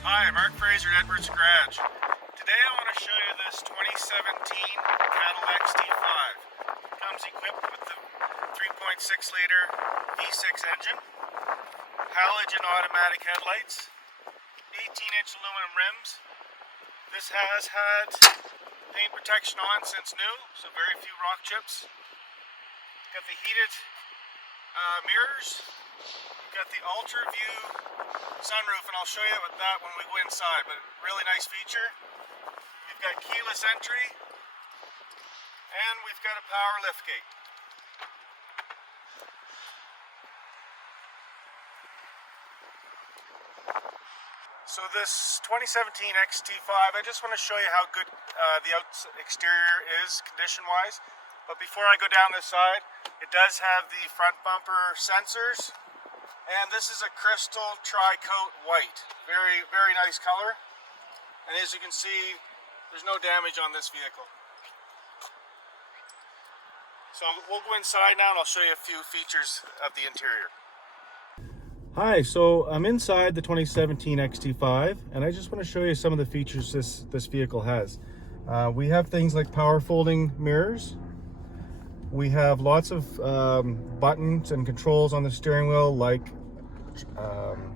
Hi, Mark Fraser at Edwards Garage. Today I want to show you this 2017 Cadillac XT5. It comes equipped with the 3.6 liter V6 engine, halogen automatic headlights, 18-inch aluminum rims. This has had paint protection on since new, so very few rock chips. Got the heated mirrors. Got the Ultra View sunroof, and I'll show you with that when we go inside, but really nice feature. We've got keyless entry, and we've got a power liftgate. So this 2017 XT5, I just want to show you how good the exterior is condition-wise. But before I go down this side, it does have the front bumper sensors. And this is a crystal tri-coat white. Very, very nice color. And as you can see, there's no damage on this vehicle. So we'll go inside now and I'll show you a few features of the interior. Hi, so I'm inside the 2017 XT5 and I just want to show you some of the features this vehicle has. We have things like power folding mirrors. We have lots of buttons and controls on the steering wheel, like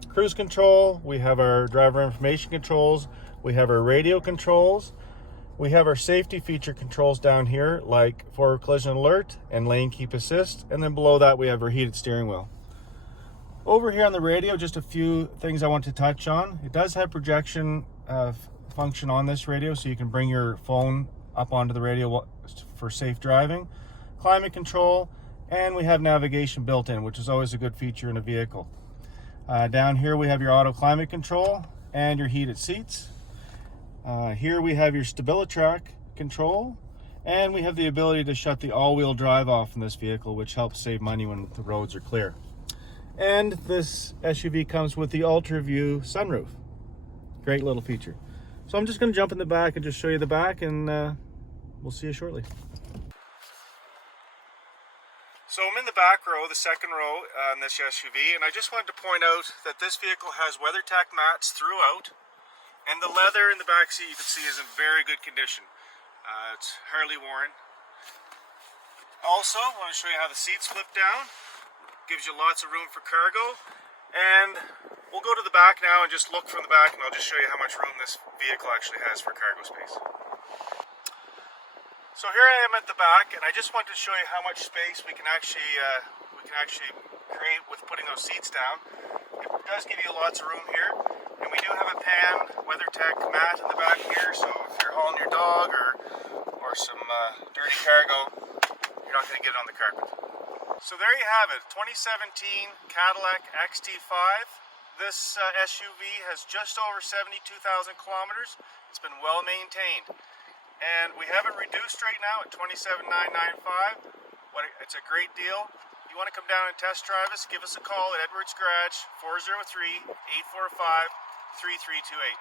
cruise control. We have our driver information controls. We have our radio controls. We have our safety feature controls down here, like forward collision alert and lane keep assist. And then below that, we have our heated steering wheel. Over here on the radio, just a few things I want to touch on. It does have projection function on this radio, so you can bring your phone up onto the radio for safe driving. Climate control, and we have navigation built in, which is always a good feature in a vehicle. Down here we have your auto climate control and your heated seats. Here we have your StabiliTrak control, and we have the ability to shut the all-wheel drive off in this vehicle, which helps save money when the roads are clear. And this SUV comes with the Ultra View sunroof. Great little feature. So I'm just going to jump in the back and just show you the back, and we'll see you shortly. So I'm in the back row, the second row on this SUV, and I just wanted to point out that this vehicle has WeatherTech mats throughout, and the leather in the back seat you can see is in very good condition. It's hardly worn. Also, I want to show you how the seats flip down. Gives you lots of room for cargo, and we'll go to the back now and just look from the back, and I'll just show you how much room this vehicle actually has for cargo space. So here I am at the back, and I just wanted to show you how much space we can actually create with putting those seats down. It does give you lots of room here, and we do have a pan WeatherTech mat in the back here, so if you're hauling your dog or some dirty cargo, you're not going to get it on the carpet. So there you have it, 2017 Cadillac XT5. This SUV has just over 72,000 kilometers. It's been well maintained. And we have it reduced right now at $27,995. It's a great deal. If you want to come down and test drive us, give us a call at Edwards Garage, 403-845-3328.